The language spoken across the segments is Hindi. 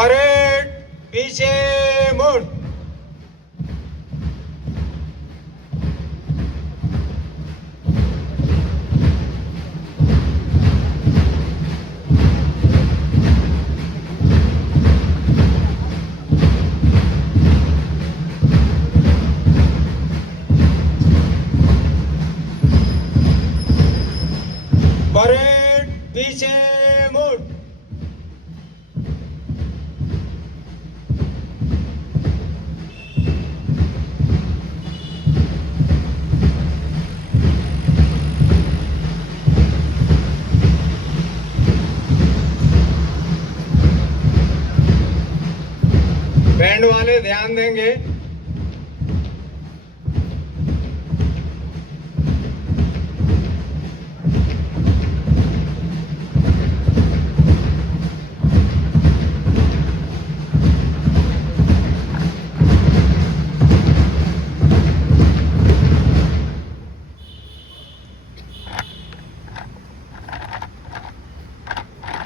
परेड पीछे मुड़। परेड पीछे मुड़। बैंड वाले ध्यान देंगे।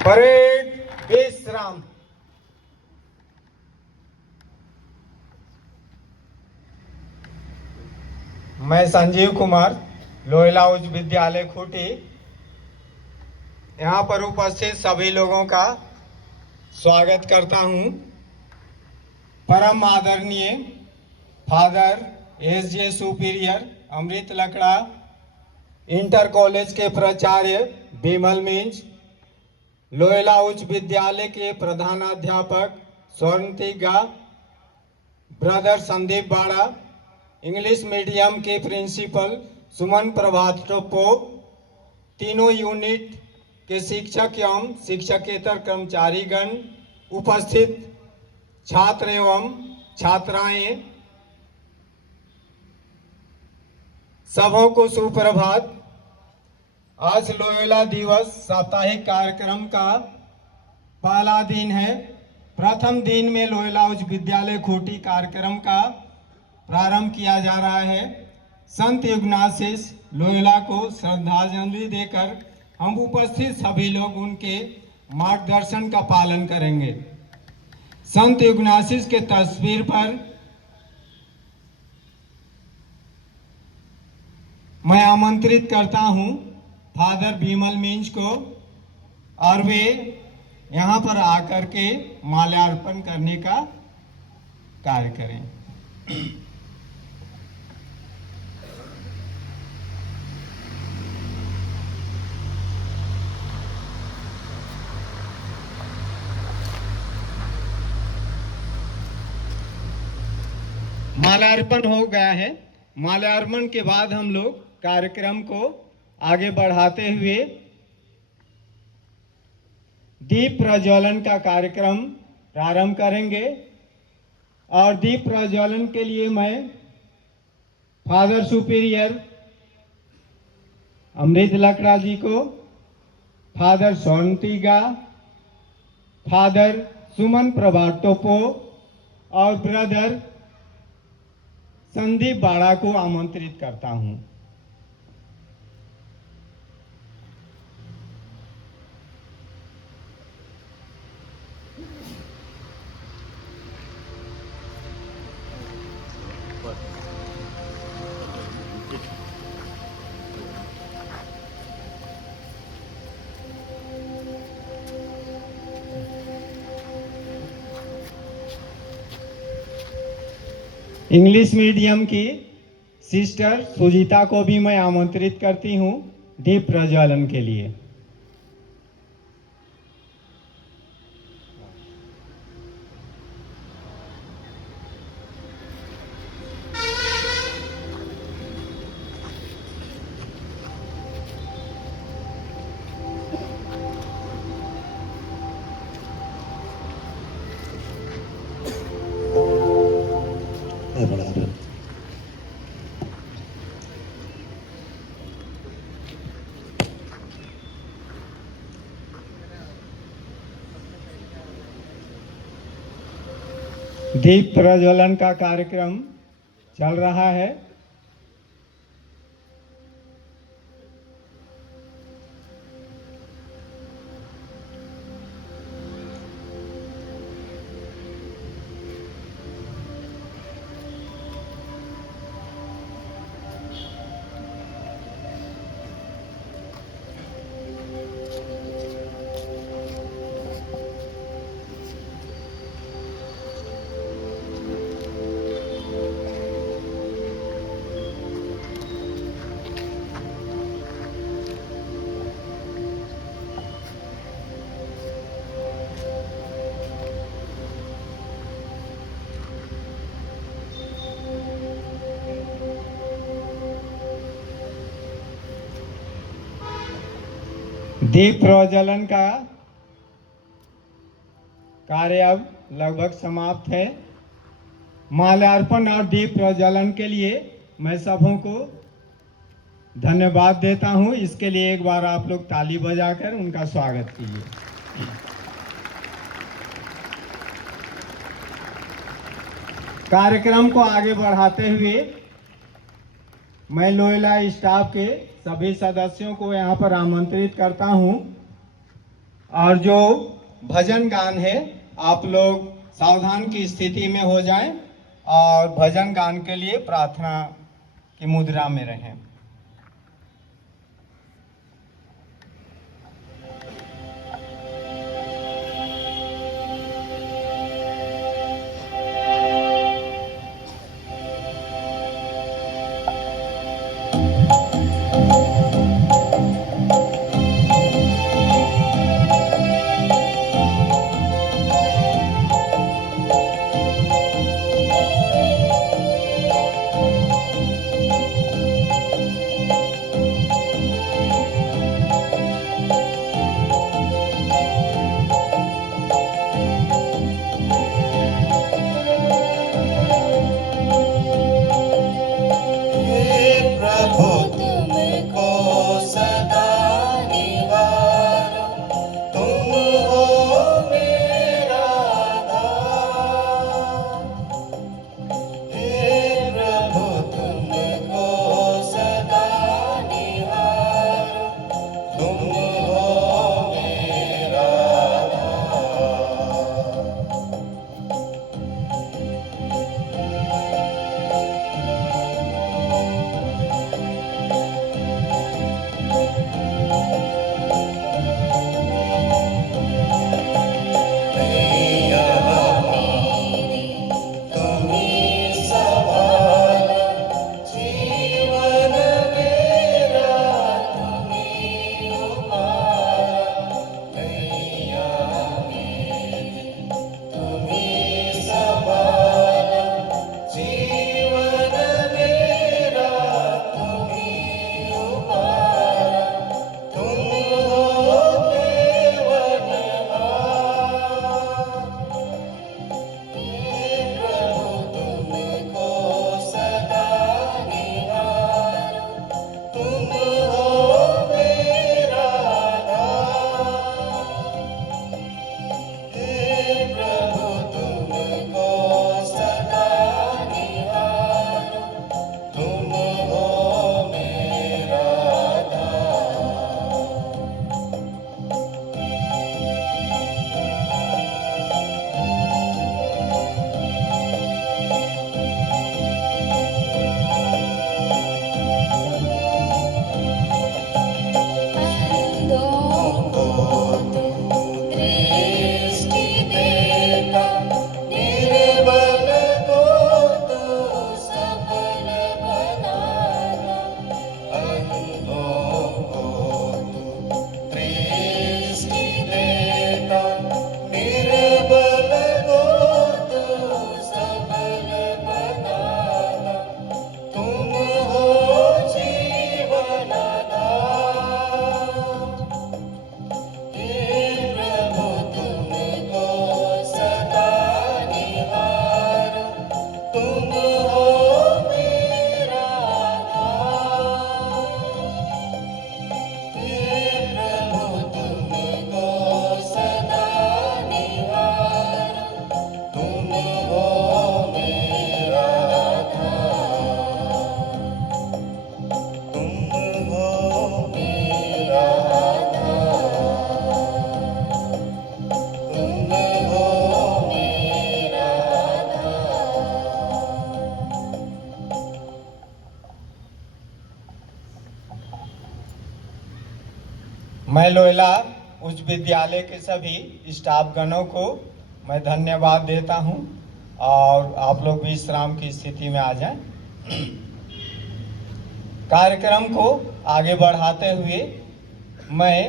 परेड विश्राम। मैं संजीव कुमार, लोहिला उच्च विद्यालय खूंटी, यहाँ पर उपस्थित सभी लोगों का स्वागत करता हूँ। परम आदरणीय फादर एस.जे. सुपीरियर अमृत लकड़ा इंटर कॉलेज के प्राचार्य बिमल मिंज, लोहिला उच्च विद्यालय के प्रधानाध्यापक स्वर्णतिगा, ब्रदर संदीप बाड़ा, इंग्लिश मीडियम के प्रिंसिपल सुमन प्रभात टोप्पो, तीनों यूनिट के शिक्षक एवं शिक्षकेतर कर्मचारीगण, उपस्थित छात्र एवं छात्राएं, सबों को सुप्रभात। आज लोयोला दिवस साप्ताहिक कार्यक्रम का पहला दिन है। प्रथम दिन में लोयोला उच्च विद्यालय खूंटी कार्यक्रम का प्रारंभ किया जा रहा है। संत इग्नासियस लोयोला को श्रद्धांजलि देकर हम उपस्थित सभी लोग उनके मार्गदर्शन का पालन करेंगे। संत इग्नासियस के तस्वीर पर मैं आमंत्रित करता हूं फादर बिमल मिंज को, और वे यहाँ पर आकर के माल्यार्पण करने का कार्य करें। माल्यार्पण हो गया है। माल्यार्पण के बाद हम लोग कार्यक्रम को आगे बढ़ाते हुए दीप प्रज्वलन का कार्यक्रम प्रारंभ करेंगे। और दीप प्रज्वलन के लिए मैं फादर सुपीरियर अमृत लकड़ा जी को, फादर सोनतिगा, फादर सुमन प्रभात टोप्पो और ब्रदर संदीप बाड़ा को आमंत्रित करता हूं। इंग्लिश मीडियम की सिस्टर सुजीता को भी मैं आमंत्रित करती हूं दीप प्रज्वलन के लिए। दीप प्रज्वलन का कार्यक्रम चल रहा है। दीप प्रज्वलन का कार्य अब लगभग समाप्त है। माल्यार्पण और दीप प्रज्वलन के लिए मैं सबों को धन्यवाद देता हूं। इसके लिए एक बार आप लोग ताली बजाकर उनका स्वागत कीजिए। कार्यक्रम को आगे बढ़ाते हुए मैं लोयला स्टाफ के सभी सदस्यों को यहाँ पर आमंत्रित करता हूँ और जो भजन गान है आप लोग सावधान की स्थिति में हो जाएं और भजन गान के लिए प्रार्थना की मुद्रा में रहें। मैं लोयला उच्च विद्यालय के सभी स्टाफ गणों को मैं धन्यवाद देता हूं और आप लोग भी विश्राम की स्थिति में आ जाएं। कार्यक्रम को आगे बढ़ाते हुए मैं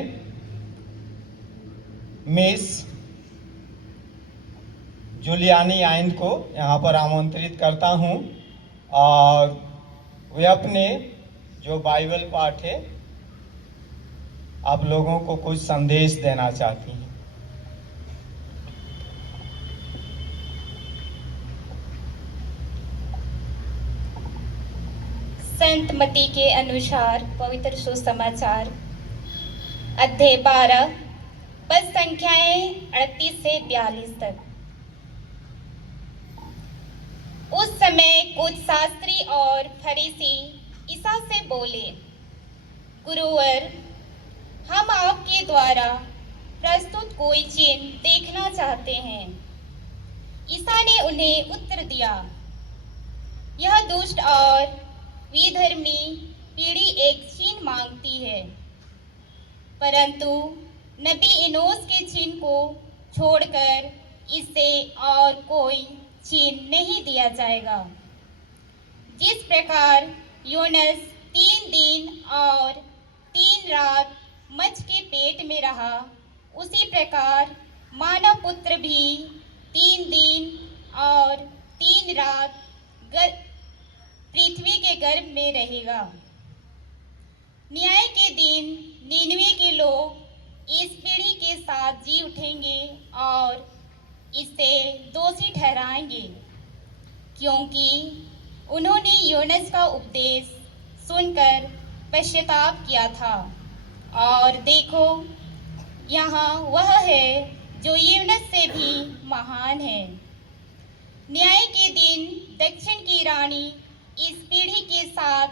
मिस जुलियानी आइंद को यहाँ पर आमंत्रित करता हूँ और वे अपने जो बाइबल पाठ है आप लोगों को कुछ संदेश देना चाहती हैं। संत मती के अनुसार पवित्र सुसमाचार अध्याय 12 पद संख्याएं 38 से 42 तक। उस समय कुछ शास्त्री और फरीसी ईसा से बोले, गुरुवर, हम आपके द्वारा प्रस्तुत कोई चिन्ह देखना चाहते हैं। ईसा ने उन्हें उत्तर दिया, यह दुष्ट और विधर्मी पीढ़ी एक चिन्ह मांगती है, परंतु नबी इनोस के चिन्ह को छोड़कर इसे और कोई चिन्ह नहीं दिया जाएगा। जिस प्रकार योनस 3 दिन और 3 रात मच्छ के पेट में रहा, उसी प्रकार मानव पुत्र भी 3 दिन और 3 रात पृथ्वी के गर्भ में रहेगा। न्याय के दिन नीनवे के लोग इस पीढ़ी के साथ जी उठेंगे और इसे दोषी ठहराएंगे, क्योंकि उन्होंने योनस का उपदेश सुनकर पश्चाताप किया था। और देखो, यहाँ वह है जो योनस से भी महान है। न्याय के दिन दक्षिण की रानी इस पीढ़ी के साथ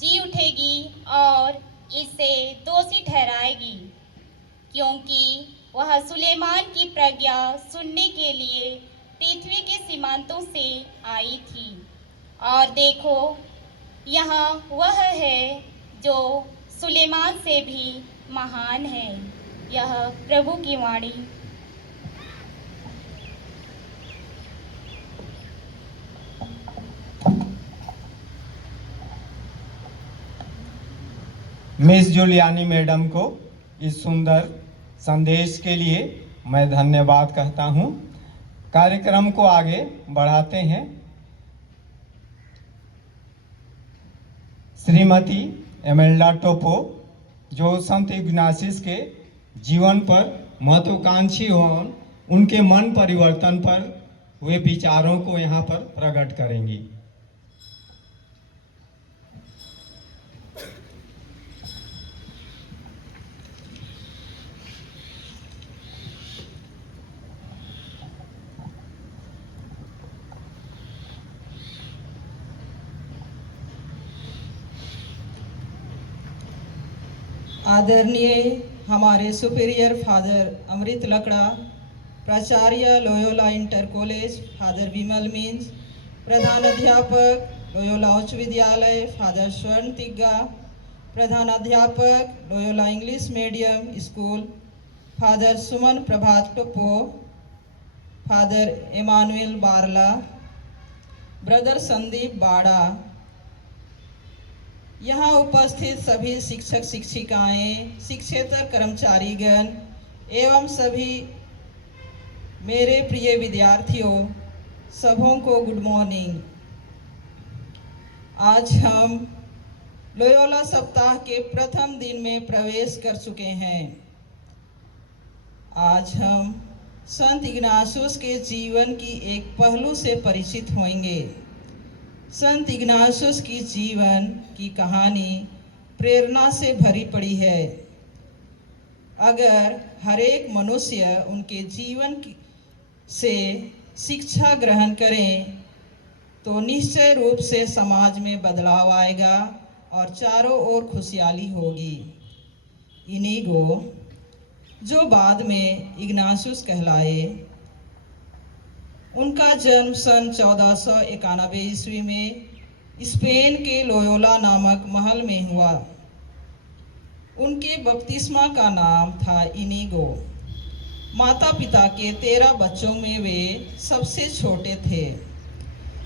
जी उठेगी और इसे दोषी ठहराएगी, क्योंकि वह सुलेमान की प्रज्ञा सुनने के लिए पृथ्वी के सीमांतों से आई थी। और देखो, यहाँ वह है जो सुलेमान से भी महान है। यह प्रभु की वाणी। मिस जुलियानी मैडम को इस सुंदर संदेश के लिए मैं धन्यवाद कहता हूं। कार्यक्रम को आगे बढ़ाते हैं। श्रीमती एमेल्डा टोपो, जो संत इग्नासियस के जीवन पर महत्वाकांक्षी और उनके मन परिवर्तन पर हुए विचारों को यहाँ पर प्रकट करेंगी। आदरणीय हमारे सुपीरियर फादर अमृत लकड़ा, प्राचार्य Loyola inter college father Vimal Minz, प्रधान अध्यापक लोयोला उच्च विद्यालय फादर स्वर्ण तिग्गा, प्रधान अध्यापक Loyola English medium school father Suman Prabhat Toppo, father Emmanuel Barla, brother Sandeep Bara, यहाँ उपस्थित सभी शिक्षक शिक्षिकाएं, शिक्षेतर कर्मचारीगण एवं सभी मेरे प्रिय विद्यार्थियों, सबों को गुड मॉर्निंग। आज हम लोयोला सप्ताह के प्रथम दिन में प्रवेश कर चुके हैं। आज हम संत इग्नासियस के जीवन की एक पहलू से परिचित होंगे। संत इग्नासियस की जीवन की कहानी प्रेरणा से भरी पड़ी है। अगर हर एक मनुष्य उनके जीवन से शिक्षा ग्रहण करें तो निश्चय रूप से समाज में बदलाव आएगा और चारों ओर खुशहाली होगी। इनीगो, जो बाद में इग्नासियस कहलाए, उनका जन्म सन 1491 ईस्वी में स्पेन के लोयोला नामक महल में हुआ। उनके बपतिस्मा का नाम था इनीगो। माता पिता के 13 बच्चों में वे सबसे छोटे थे।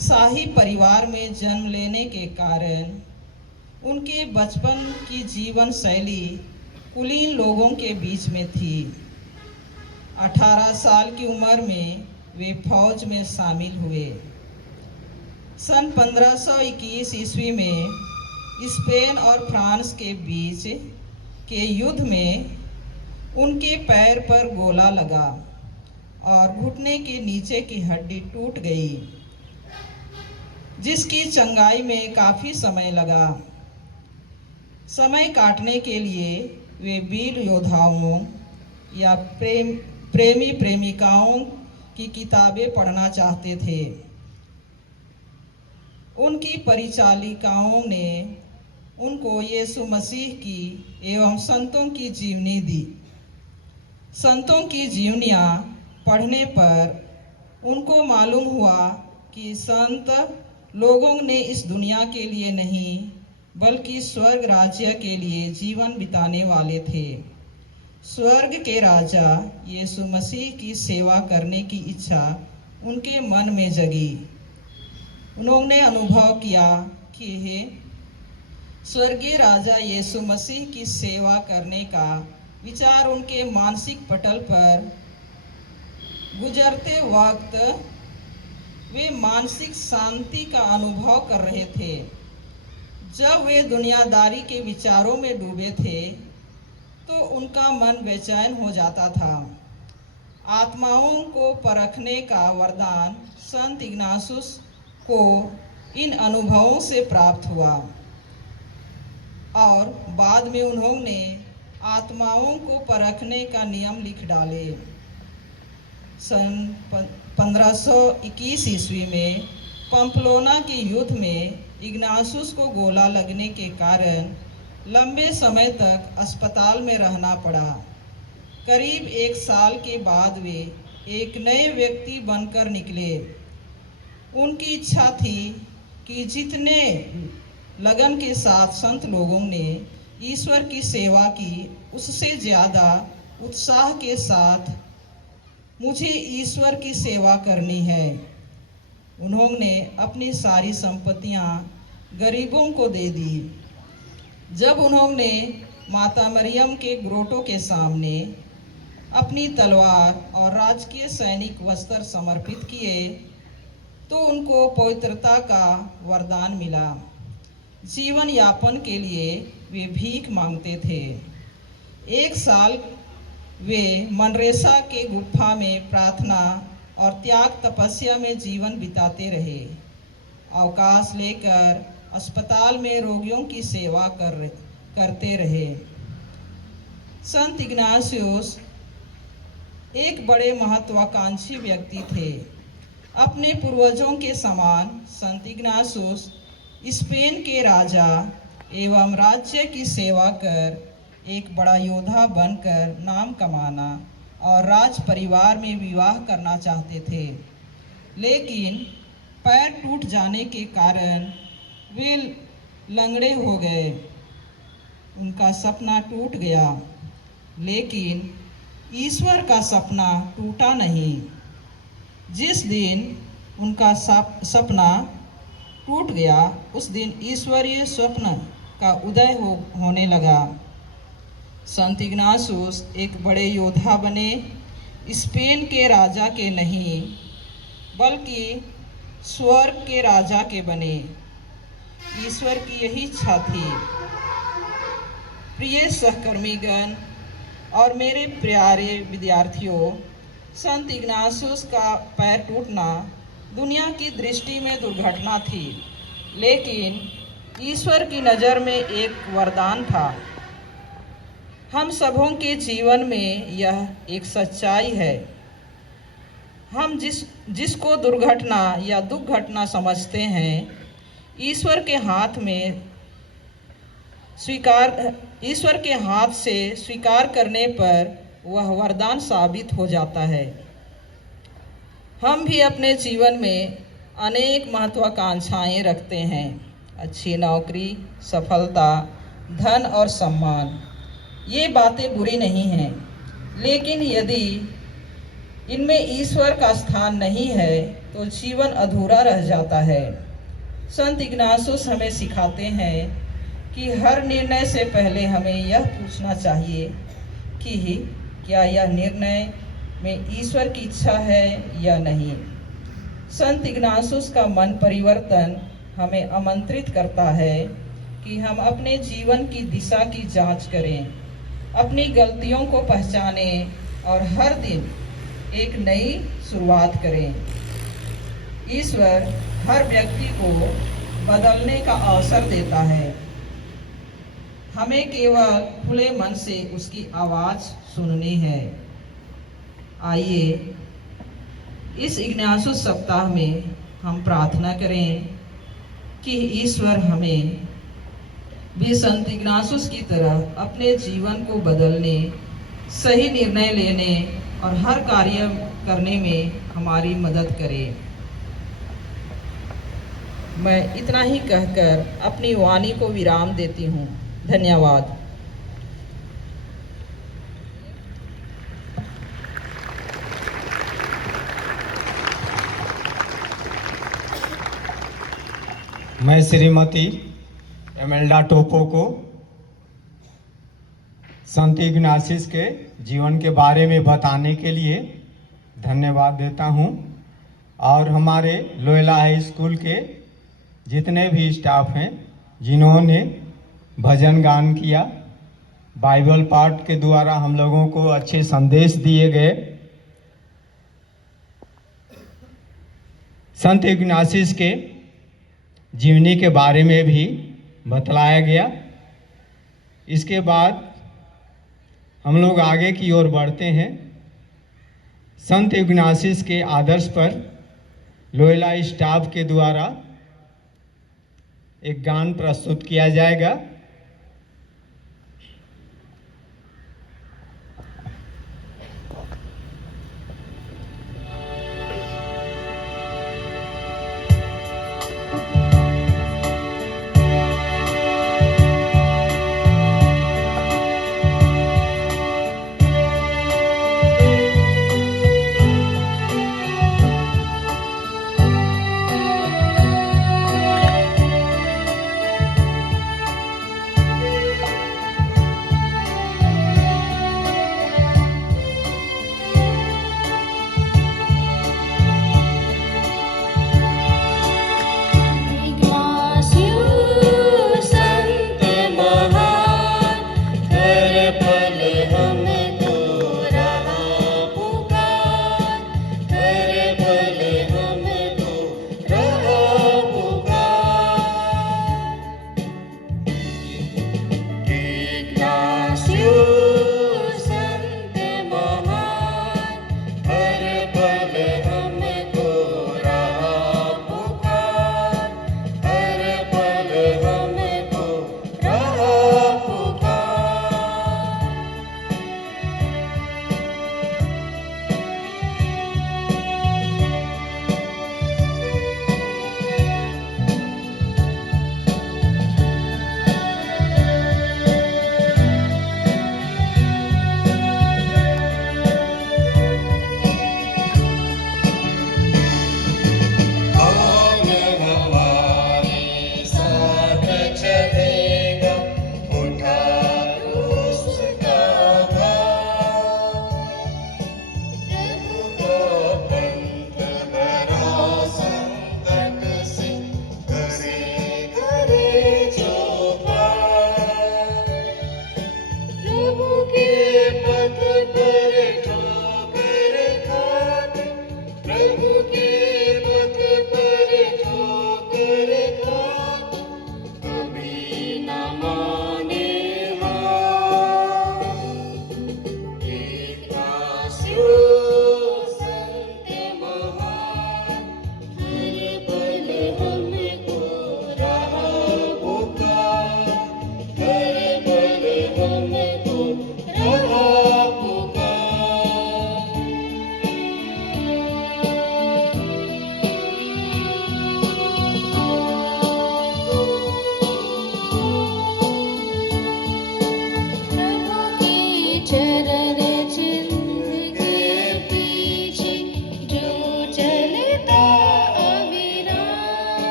शाही परिवार में जन्म लेने के कारण उनके बचपन की जीवन शैली कुलीन लोगों के बीच में थी। 18 साल की उम्र में वे फौज में शामिल हुए। सन 1521 ईस्वी में स्पेन और फ्रांस के बीच के युद्ध में उनके पैर पर गोला लगा और घुटने के नीचे की हड्डी टूट गई, जिसकी चंगाई में काफ़ी समय लगा। समय काटने के लिए वे वीर योद्धाओं या प्रेमी प्रेमिकाओं की किताबें पढ़ना चाहते थे। उनकी परिचालिकाओं ने उनको यीशु मसीह की एवं संतों की जीवनी दी। संतों की जीवनियाँ पढ़ने पर उनको मालूम हुआ कि संत लोगों ने इस दुनिया के लिए नहीं बल्कि स्वर्ग राज्य के लिए जीवन बिताने वाले थे। स्वर्ग के राजा यीशु मसीह की सेवा करने की इच्छा उनके मन में जगी। उन्होंने अनुभव किया कि स्वर्गीय राजा यीशु मसीह की सेवा करने का विचार उनके मानसिक पटल पर गुजरते वक्त वे मानसिक शांति का अनुभव कर रहे थे। जब वे दुनियादारी के विचारों में डूबे थे तो उनका मन बेचैन हो जाता था। आत्माओं को परखने का वरदान संत इग्नासुस को इन अनुभवों से प्राप्त हुआ और बाद में उन्होंने आत्माओं को परखने का नियम लिख डाले। सन 1521 ईस्वी में पंपलोना के युद्ध में इग्नासुस को गोला लगने के कारण लंबे समय तक अस्पताल में रहना पड़ा। करीब 1 साल के बाद वे एक नए व्यक्ति बनकर निकले। उनकी इच्छा थी कि जितने लगन के साथ संत लोगों ने ईश्वर की सेवा की, उससे ज़्यादा उत्साह के साथ मुझे ईश्वर की सेवा करनी है। उन्होंने अपनी सारी संपत्तियां गरीबों को दे दी। जब उन्होंने माता मरियम के ग्रोटों के सामने अपनी तलवार और राजकीय सैनिक वस्त्र समर्पित किए तो उनको पवित्रता का वरदान मिला। जीवन यापन के लिए वे भीख मांगते थे। 1 साल वे मनरेसा के गुफा में प्रार्थना और त्याग तपस्या में जीवन बिताते रहे। अवकाश लेकर अस्पताल में रोगियों की सेवा करते रहे। संत इग्नासियस एक बड़े महत्वाकांक्षी व्यक्ति थे। अपने पूर्वजों के समान संत इग्नासियस स्पेन के राजा एवं राज्य की सेवा कर एक बड़ा योद्धा बनकर नाम कमाना और राज परिवार में विवाह करना चाहते थे, लेकिन पैर टूट जाने के कारण वे लंगड़े हो गए। उनका सपना टूट गया, लेकिन ईश्वर का सपना टूटा नहीं। जिस दिन उनका सपना टूट गया, उस दिन ईश्वरीय स्वप्न का उदय होने लगा। संत इग्नासियस एक बड़े योद्धा बने, स्पेन के राजा के नहीं बल्कि स्वर्ग के राजा के बने। ईश्वर की यही इच्छा थी। प्रिय सहकर्मीगण और मेरे प्यारे विद्यार्थियों, संत इग्नासियस का पैर टूटना दुनिया की दृष्टि में दुर्घटना थी, लेकिन ईश्वर की नज़र में एक वरदान था। हम सबों के जीवन में यह एक सच्चाई है। हम जिसको दुर्घटना या दुख घटना समझते हैं, ईश्वर के हाथ से स्वीकार करने पर वह वरदान साबित हो जाता है। हम भी अपने जीवन में अनेक महत्वाकांक्षाएं रखते हैं। अच्छी नौकरी, सफलता, धन और सम्मान, ये बातें बुरी नहीं हैं, लेकिन यदि इनमें ईश्वर का स्थान नहीं है तो जीवन अधूरा रह जाता है। संत इग्नासियस हमें सिखाते हैं कि हर निर्णय से पहले हमें यह पूछना चाहिए कि क्या यह निर्णय में ईश्वर की इच्छा है या नहीं। संत इग्नासियस का मन परिवर्तन हमें आमंत्रित करता है कि हम अपने जीवन की दिशा की जांच करें अपनी गलतियों को पहचाने और हर दिन एक नई शुरुआत करें। ईश्वर हर व्यक्ति को बदलने का अवसर देता है। हमें केवल खुले मन से उसकी आवाज़ सुननी है। आइए इस इग्नासुस सप्ताह में हम प्रार्थना करें कि ईश्वर हमें भी संत इग्नासुस की तरह अपने जीवन को बदलने, सही निर्णय लेने और हर कार्य करने में हमारी मदद करे। मैं इतना ही कहकर अपनी वाणी को विराम देती हूँ। धन्यवाद। मैं श्रीमती एमेल्डा टोपो को संत इग्नासियस के जीवन के बारे में बताने के लिए धन्यवाद देता हूं, और हमारे लोयोला हाई स्कूल के जितने भी स्टाफ हैं जिन्होंने भजन गान किया, बाइबल पाठ के द्वारा हम लोगों को अच्छे संदेश दिए गए, संत इग्नासियस के जीवनी के बारे में भी बतलाया गया। इसके बाद हम लोग आगे की ओर बढ़ते हैं। संत इग्नासियस के आदर्श पर लोयोला स्टाफ के द्वारा एक गान प्रस्तुत किया जाएगा।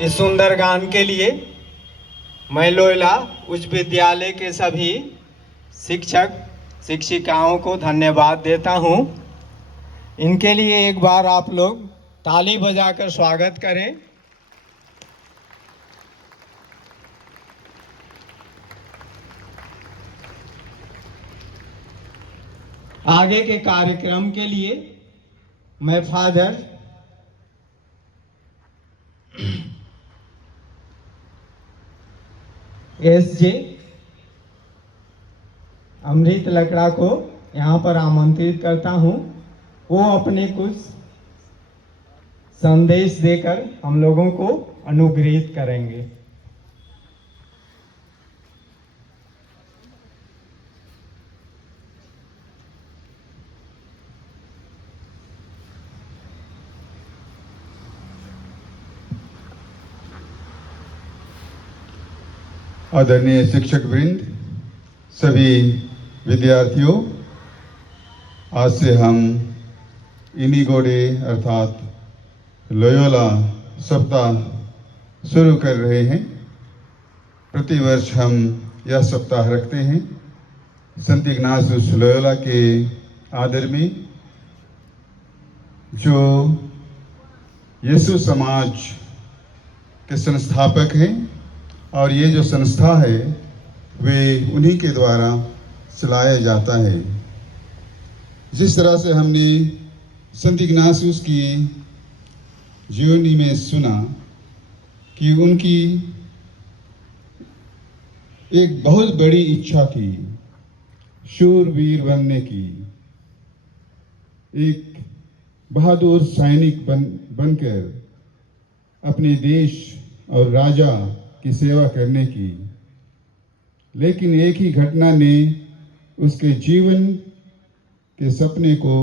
इस सुंदर गान के लिए मैं लोयला उच्च विद्यालय के सभी शिक्षक शिक्षिकाओं को धन्यवाद देता हूं। इनके लिए एक बार आप लोग ताली बजाकर स्वागत करें। आगे के कार्यक्रम के लिए मैं फादर SJ अमृत लकड़ा को यहाँ पर आमंत्रित करता हूँ। वो अपने कुछ संदेश देकर हम लोगों को अनुग्रहित करेंगे। आदरणीय शिक्षक वृंद, सभी विद्यार्थियों, आज से हम इनिगो डे अर्थात लोयोला सप्ताह शुरू कर रहे हैं। प्रतिवर्ष हम यह सप्ताह रखते हैं संत इग्नासियस लोयोला के आदर में, जो यीशु समाज के संस्थापक हैं। और ये जो संस्था है वे उन्हीं के द्वारा चलाया जाता है। जिस तरह से हमने संत इग्नासियस की जीवनी में सुना कि उनकी एक बहुत बड़ी इच्छा थी शूरवीर बनने की, एक बहादुर सैनिक बनकर अपने देश और राजा की सेवा करने की। लेकिन एक ही घटना ने उसके जीवन के सपने को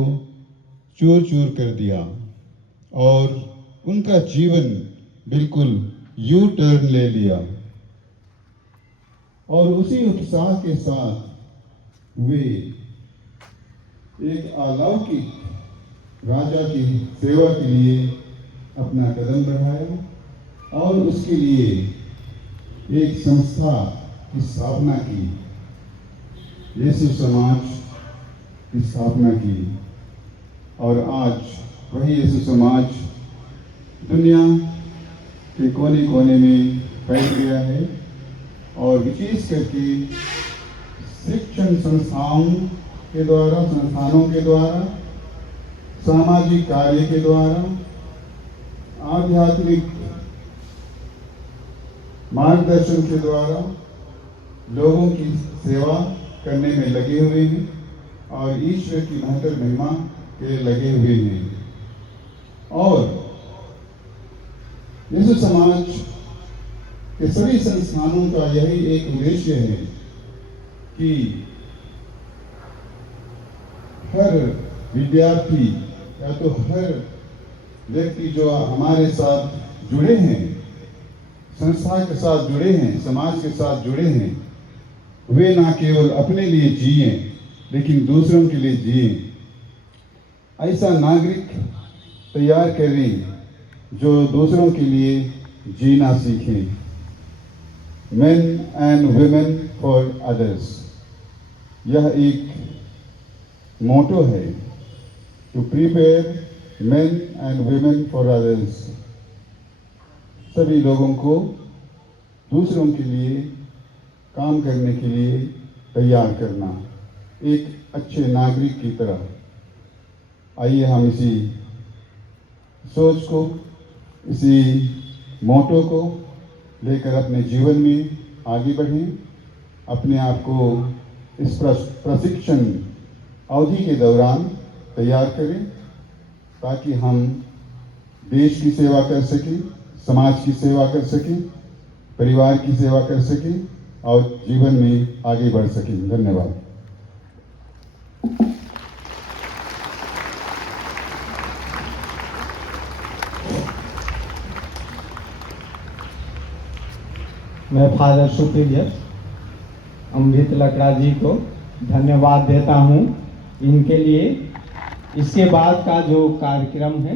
चूर चूर कर दिया और उनका जीवन बिल्कुल यू टर्न ले लिया। और उसी उत्साह के साथ वे एक अलौकिक राजा की सेवा के लिए अपना कदम बढ़ाया और उसके लिए एक संस्था की स्थापना की, यीशु समाज की स्थापना की। और आज वही यीशु समाज दुनिया के कोने कोने में फैल गया है और विशेष करके शिक्षण संस्थानों के द्वारा, सामाजिक कार्य के द्वारा, आध्यात्मिक मार्गदर्शन के द्वारा लोगों की सेवा करने में लगे हुए हैं और ईश्वर की महत्तर महिमा के लगे हुए हैं। और यीशु समाज के सभी संस्थानों का यही एक उद्देश्य है कि हर विद्यार्थी या तो हर व्यक्ति जो हमारे साथ जुड़े हैं, संस्था के साथ जुड़े हैं, समाज के साथ जुड़े हैं, वे ना केवल अपने लिए जिए लेकिन दूसरों के लिए जिए। ऐसा नागरिक तैयार करें जो दूसरों के लिए जीना सीखें। Men and women for others, यह एक मोटो है, to prepare men and women for others। सभी लोगों को दूसरों के लिए काम करने के लिए तैयार करना, एक अच्छे नागरिक की तरह। आइए हम इसी सोच को, इसी मोटो को लेकर अपने जीवन में आगे बढ़ें। अपने आप को इस प्रशिक्षण अवधि के दौरान तैयार करें ताकि हम देश की सेवा कर सकें, समाज की सेवा कर सकें, परिवार की सेवा कर सकें और जीवन में आगे बढ़ सकें। धन्यवाद। मैं फादर सुपीरियर अमृत लकड़ा जी को धन्यवाद देता हूं इनके लिए। इसके बाद का जो कार्यक्रम है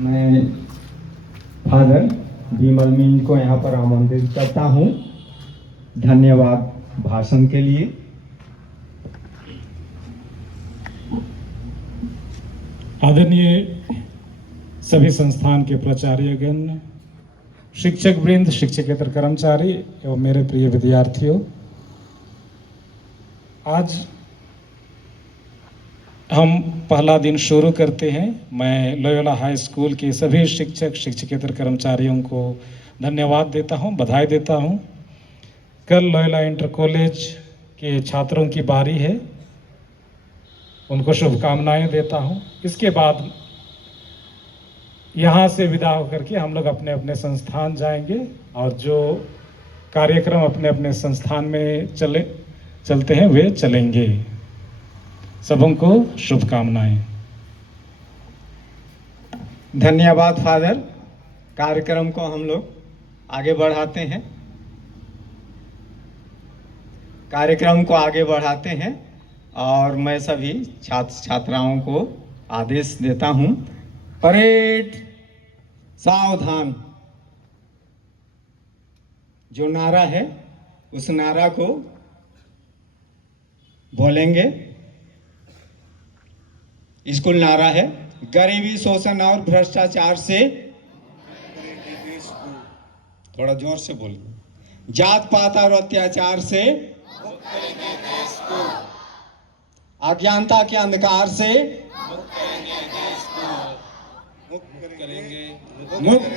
मैं फादर विमल मीन को यहाँ पर आमंत्रित करता हूँ। धन्यवाद भाषण के लिए। आदरणीय सभी संस्थान के प्राचार्यगण, शिक्षक वृंद, शिक्षकेतर कर्मचारी एवं मेरे प्रिय विद्यार्थियों, आज हम पहला दिन शुरू करते हैं। मैं लोयोला हाई स्कूल के सभी शिक्षक शिक्षकेतर कर्मचारियों को धन्यवाद देता हूं, बधाई देता हूं। कल लोयोला इंटर कॉलेज के छात्रों की बारी है, उनको शुभकामनाएं देता हूं। इसके बाद यहाँ से विदा होकर के हम लोग अपने अपने संस्थान जाएंगे और जो कार्यक्रम अपने अपने संस्थान में चलते हैं वे चलेंगे। सबों को शुभकामनाएं। धन्यवाद फादर। कार्यक्रम को हम लोग आगे बढ़ाते हैं। और मैं सभी छात्र छात्राओं को आदेश देता हूं, परेड सावधान। जो नारा है उस नारा को बोलेंगे। स्कूल नारा है, गरीबी, शोषण और भ्रष्टाचार से, थोड़ा जोर से बोलिए, जात पात और अत्याचार से, अज्ञानता के अंधकार से मुक्त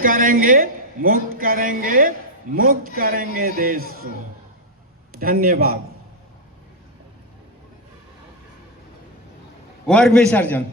करेंगे देश को। धन्यवाद। वर्ग विसर्जन।